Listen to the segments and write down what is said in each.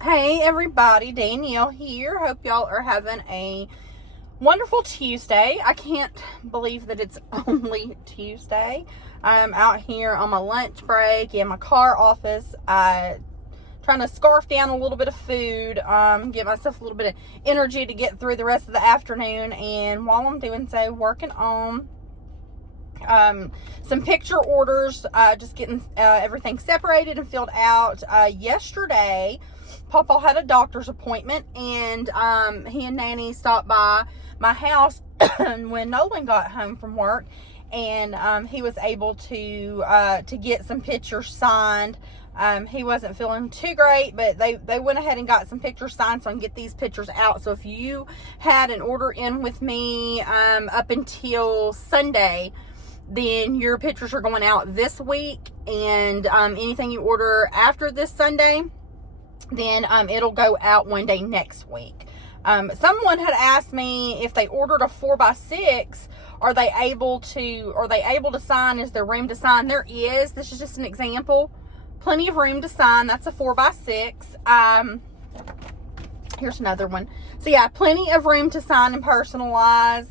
Hey everybody, Danielle here. Hope y'all are having a wonderful Tuesday. I can't believe that it's only Tuesday. I'm out here on my lunch break in my car office. Trying to scarf down a little bit of food, get myself a little bit of energy to get through the rest of the afternoon. And while I'm doing so, working on some picture orders, just getting everything separated and filled out. Yesterday, Papa had a doctor's appointment, and he and Nanny stopped by my house when Nolan got home from work, and he was able to get some pictures signed. He wasn't feeling too great, but they went ahead and got some pictures signed so I can get these pictures out. So if you had an order in with me up until Sunday, then your pictures are going out this week, and anything you order after this Sunday, then it'll go out one day next week. Someone had asked me if they ordered a 4x6, are they able to sign? Is there room to sign? There is. This is just an example. Plenty of room to sign. That's a 4x6. Here's another one. So yeah, plenty of room to sign and personalize.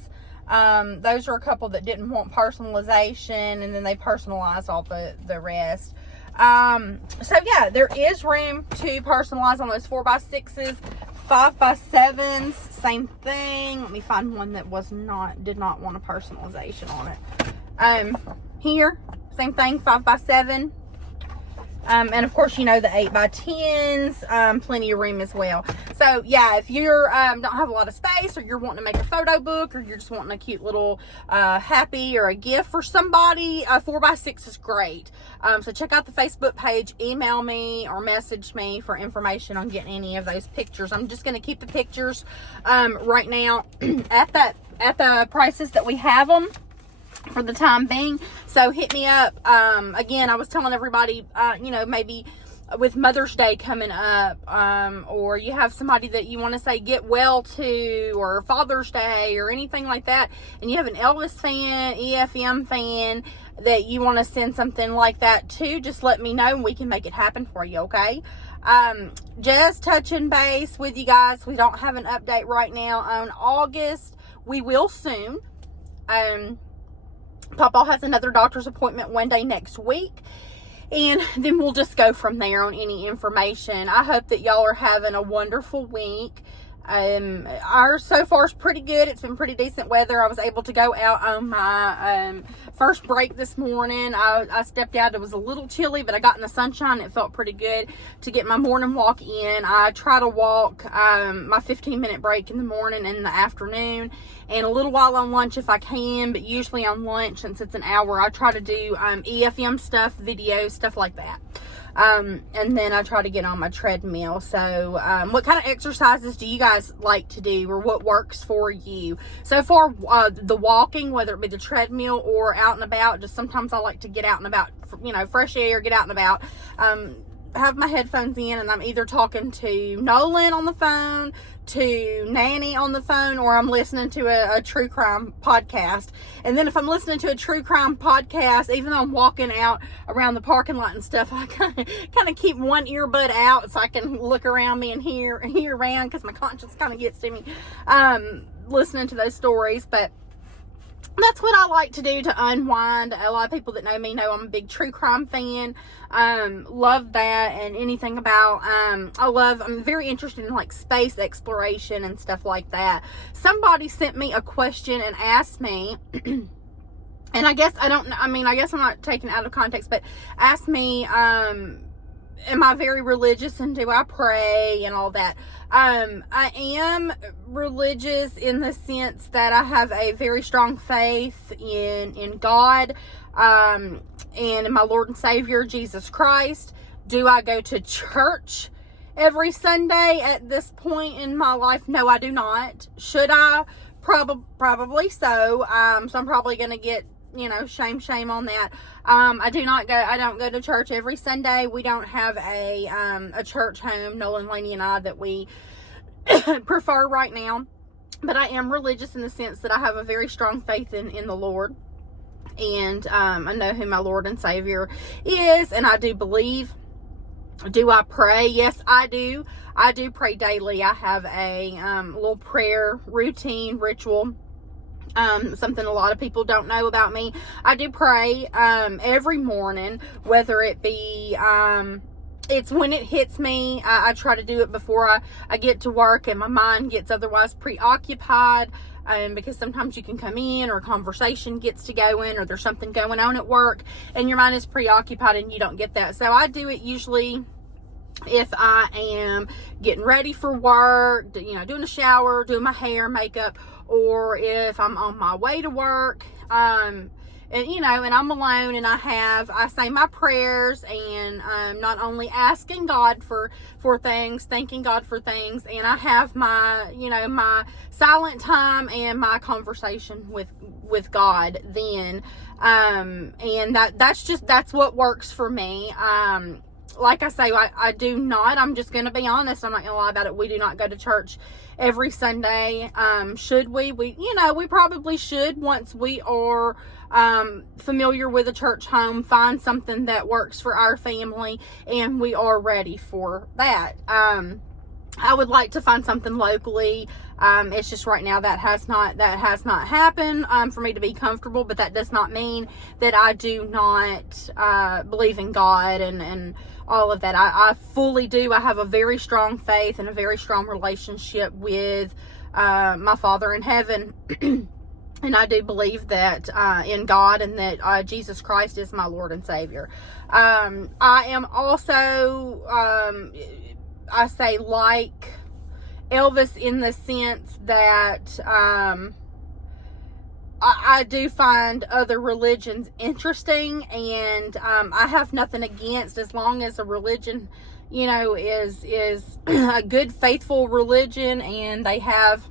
Those are a couple that didn't want personalization, and then they personalized all the rest. So yeah, there is room to personalize on those 4x6s. 5x7s, same thing. Let me find one that did not want a personalization on it. Here, same thing, 5x7. And of course, you know, the 8x10s, plenty of room as well. So yeah, if you're, don't have a lot of space, or you're wanting to make a photo book, or you're just wanting a cute little, happy or a gift for somebody, 4x6 is great. So check out the Facebook page, email me or message me for information on getting any of those pictures. I'm just going to keep the pictures, right now at the prices that we have them for the time being. So hit me up. Again, I was telling everybody, maybe with Mother's Day coming up, or you have somebody that you want to say get well to, or Father's Day or anything like that, and you have an Elvis fan, EFM fan that you want to send something like that to, just let me know and we can make it happen for you. Okay. Just touching base with you guys. We don't have an update right now on August. We will soon. Papa has another doctor's appointment one day next week, and then we'll just go from there on any information. I hope that y'all are having a wonderful week. Ours so far is pretty good. It's been pretty decent weather. I was able to go out on my first break this morning. I stepped out. It was a little chilly, but I got in the sunshine. It felt pretty good to get my morning walk in. I try to walk my 15-minute break in the morning and in the afternoon, and a little while on lunch if I can, but usually on lunch, since it's an hour, I try to do EFM stuff, videos, stuff like that. And then I try to get on my treadmill. So, what kind of exercises do you guys like to do, or what works for you? So far, the walking, whether it be the treadmill or out and about, just sometimes I like to get out and about, fresh air, get out and about, have my headphones in, and I'm either talking to Nolan on the phone, to Nanny on the phone, or I'm listening to a true crime podcast. And then if I'm listening to a true crime podcast, even though I'm walking out around the parking lot and stuff, I kind of keep one earbud out so I can look around me and hear around, because my conscience kind of gets to me listening to those stories. But that's what I like to do to unwind. A lot of people that know me know I'm a big true crime fan. Love that, and anything about, I'm very interested in like space exploration and stuff like that. Somebody sent me a question and asked me, and I guess I'm not taking it out of context, but asked me, am I very religious, and do I pray and all that? I am religious in the sense that I have a very strong faith in God, and in my Lord and Savior, Jesus Christ. Do I go to church every Sunday at this point in my life? No, I do not. Should I? Probably so. So I'm probably going to get, shame on that. I don't go to church every Sunday. We don't have a church home, Nolan, Laney, and I, that we prefer right now. But I am religious in the sense that I have a very strong faith in the Lord. And I know who my Lord and Savior is, and I do believe Do I pray? Yes, I do. I do pray daily. I have a little prayer routine, ritual. Something a lot of people don't know about me. I do pray every morning, whether it be it's when it hits me. I try to do it before I get to work and my mind gets otherwise preoccupied, because sometimes you can come in or a conversation gets to go in or there's something going on at work and your mind is preoccupied and you don't get that. So I do it usually if I am getting ready for work, doing a shower, doing my hair, makeup, or if I'm on my way to work, and I'm alone and I say my prayers and not only asking God for things, thanking God for things, and I have my, my silent time and my conversation with God then, and that's what works for me. Like I say, I do not, I'm just going to be honest, I'm not going to lie about it. We do not go to church every Sunday. Should we? We probably should, once we are familiar with a church home, find something that works for our family and we are ready for that. I would like to find something locally. It's just right now that has not happened for me to be comfortable, but that does not mean that I do not believe in God and all of that. I fully do. I have a very strong faith and a very strong relationship with my Father in heaven. And I do believe that in God and that Jesus Christ is my Lord and Savior. I am also, I say, like Elvis, in the sense that I do find other religions interesting, and I have nothing against, as long as a religion, is a good, faithful religion, and they have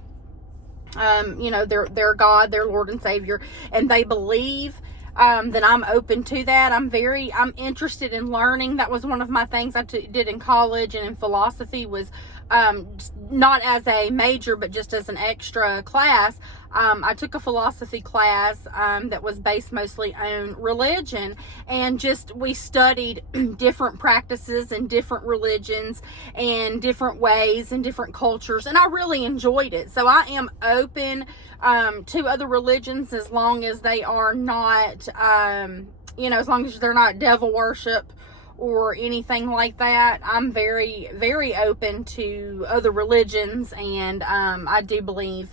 their God, their Lord and Savior, and they believe, then I'm open to that. I'm interested in learning. That was one of my things I did in college and in philosophy, was not as a major, but just as an extra class. I took a philosophy class that was based mostly on religion, and we studied different practices and different religions and different ways and different cultures, and I really enjoyed it. So I am open to other religions, as long as they are not, as long as they're not devil worship or anything like that. I'm very, very open to other religions, and I do believe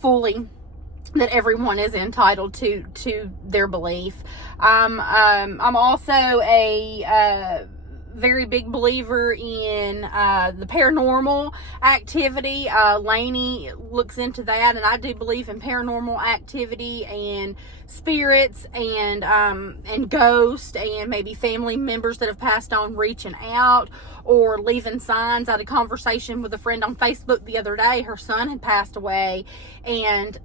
fully that everyone is entitled to their belief. I'm also a very big believer in the paranormal activity. Lainey looks into that, and I do believe in paranormal activity and spirits and ghosts, and maybe family members that have passed on reaching out or leaving signs. I had a conversation with a friend on Facebook the other day. Her son had passed away, and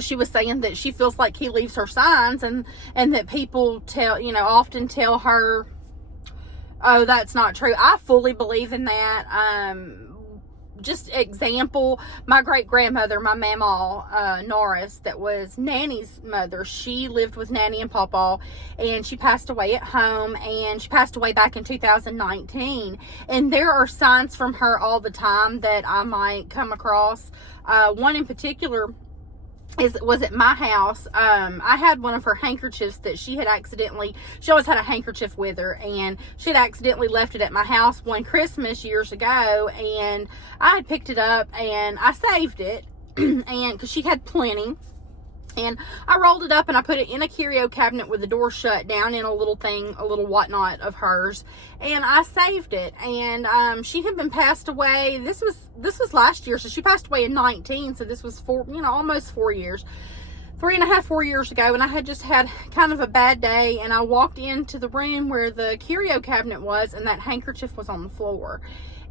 she was saying that she feels like he leaves her signs, and that people often tell her, oh, that's not true. I fully believe in that. Just example, my great grandmother, my mama, Norris, that was Nanny's mother, she lived with Nanny and Pawpaw, and she passed away at home, and she passed away back in 2019. And there are signs from her all the time that I might come across. One in particular was at my house. I had one of her handkerchiefs that she always had a handkerchief with her, and she had accidentally left it at my house one Christmas years ago, and I had picked it up and I saved it, and because she had plenty, and I rolled it up and I put it in a curio cabinet with the door shut down, in a little whatnot of hers, and I saved it. And she had been passed away. This was last year, so she passed away in 19. So this was almost 4 years, 3.5, 4 years ago. And I had just had kind of a bad day, and I walked into the room where the curio cabinet was, and that handkerchief was on the floor.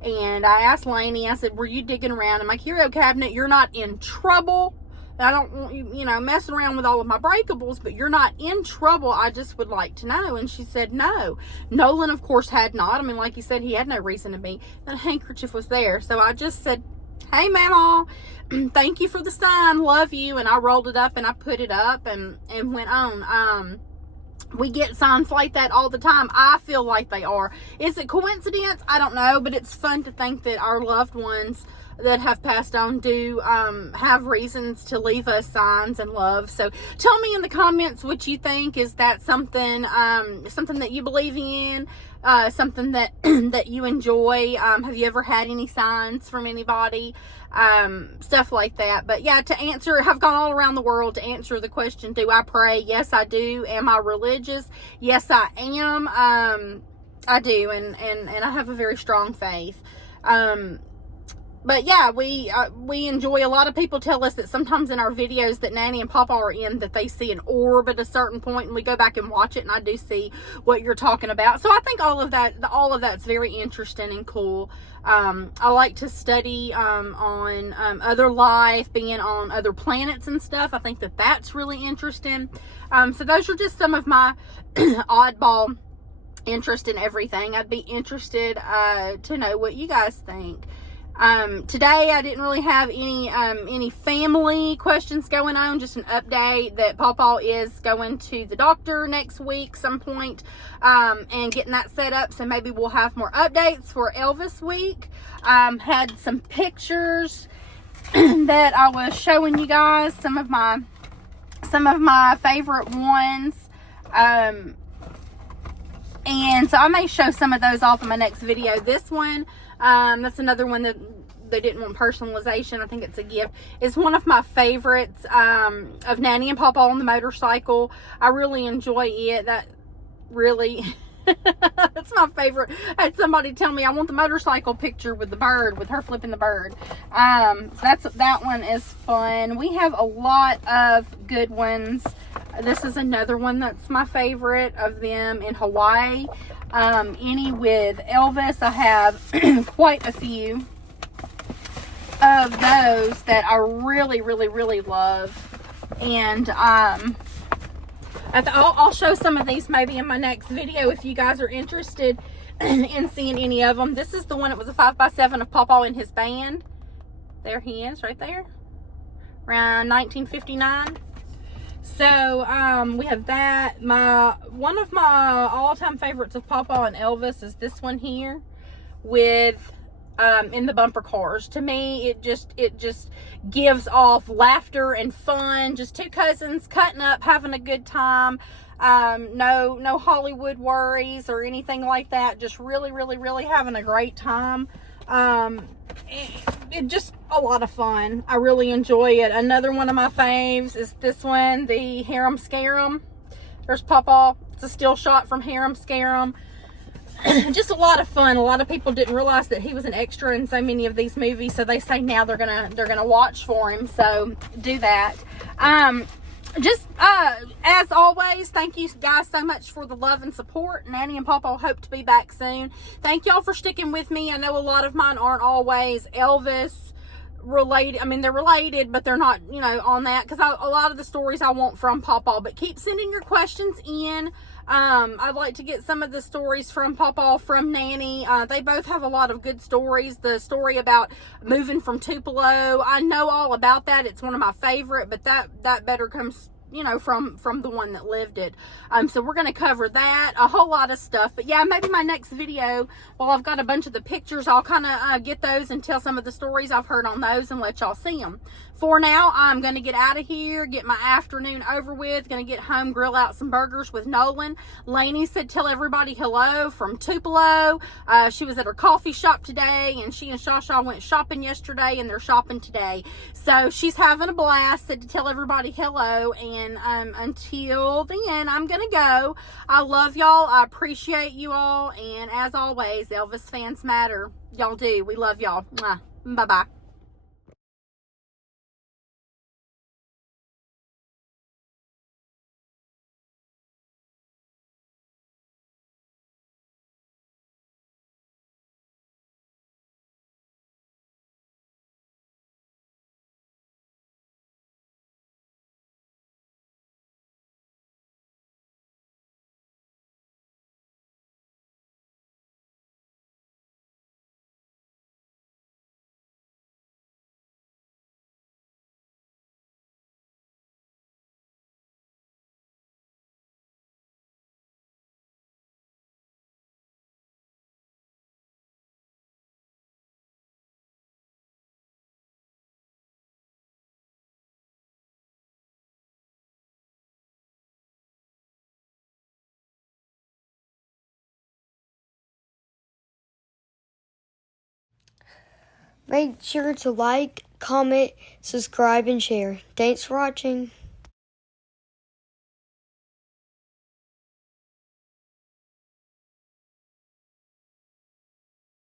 And I asked Lainey, I said, were you digging around in my curio cabinet? You're not in trouble. I don't want you, messing around with all of my breakables, but you're not in trouble. I just would like to know. And she said, no. Nolan, of course, had not. I mean, like you said, he had no reason to be. That handkerchief was there. So I just said, hey, Mama, thank you for the sign. Love you. And I rolled it up and I put it up and went on. We get signs like that all the time. I feel like they are. Is it coincidence? I don't know, but it's fun to think that our loved ones that have passed on do have reasons to leave us signs and love. So tell me in the comments what you think. Is that something something that you believe in? Something that that you enjoy? Have you ever had any signs from anybody? Stuff like that. But yeah, to answer, have gone all around the world to answer the question, do I pray? Yes, I do. Am I religious? Yes, I am. I do, and I have a very strong faith. But yeah, we enjoy. A lot of people tell us that sometimes in our videos that Nanny and Papa are in, that they see an orb at a certain point, and we go back and watch it, and I do see what you're talking about. So I think all of that's very interesting and cool. I like to study on other life, being on other planets and stuff. I think that that's really interesting. So those are just some of my oddball interest in everything. I'd be interested to know what you guys think. Today I didn't really have any family questions going on, just an update that Pawpaw is going to the doctor next week some point, and getting that set up, so maybe we'll have more updates for Elvis week. Had some pictures that I was showing you guys, some of my favorite ones, and so I may show some of those off in my next video. This one, that's another one that they didn't want personalization. I think it's a gift. It's one of my favorites, of Nanny and Pawpaw on the motorcycle. I really enjoy it. That really, that's my favorite. I had somebody tell me I want the motorcycle picture with the bird, with her flipping the bird. That one is fun. We have a lot of good ones. This is another one that's my favorite of them in Hawaii. Any with Elvis, I have quite a few of those that I really, really, really love. And I'll show some of these maybe in my next video if you guys are interested in seeing any of them. This is the one that was a 5x7 of Pawpaw and his band. There he is right there, around 1959. So we have that. One of my all-time favorites of Pawpaw and Elvis is this one here with in the bumper cars. To me, it just gives off laughter and fun. Just two cousins cutting up, having a good time. No Hollywood worries or anything like that. Just really, really, really having a great time. It just a lot of fun. I really enjoy it. Another one of my faves is this one, the Harem Scarum. There's Pawpaw. It's a still shot from Harem Scarum. Just a lot of fun. A lot of people didn't realize that he was an extra in so many of these movies, so they say now they're gonna watch for him. So do that. Just as always, thank you guys so much for the love and support. Nanny and Pawpaw hope to be back soon. Thank y'all for sticking with me. I know a lot of mine aren't always Elvis related. I mean, they're related, but they're not, on that, because a lot of the stories I want from Pawpaw. But keep sending your questions in. I'd like to get some of the stories from Pawpaw, from Nanny. They both have a lot of good stories. The story about moving from Tupelo, I know all about that. It's one of my favorite, but that better comes, from the one that lived it. So we're going to cover that, a whole lot of stuff. But yeah, maybe my next video, while I've got a bunch of the pictures, I'll kind of get those and tell some of the stories I've heard on those and let y'all see them. For now, I'm going to get out of here, get my afternoon over with, going to get home, grill out some burgers with Nolan. Lainey said tell everybody hello from Tupelo. She was at her coffee shop today, and she and Shasha went shopping yesterday, and they're shopping today. So she's having a blast, said to tell everybody hello, and until then, I'm going to go. I love y'all. I appreciate you all, and as always, Elvis fans matter. Y'all do. We love y'all. Bye-bye. Make sure to like, comment, subscribe, and share. Thanks for watching.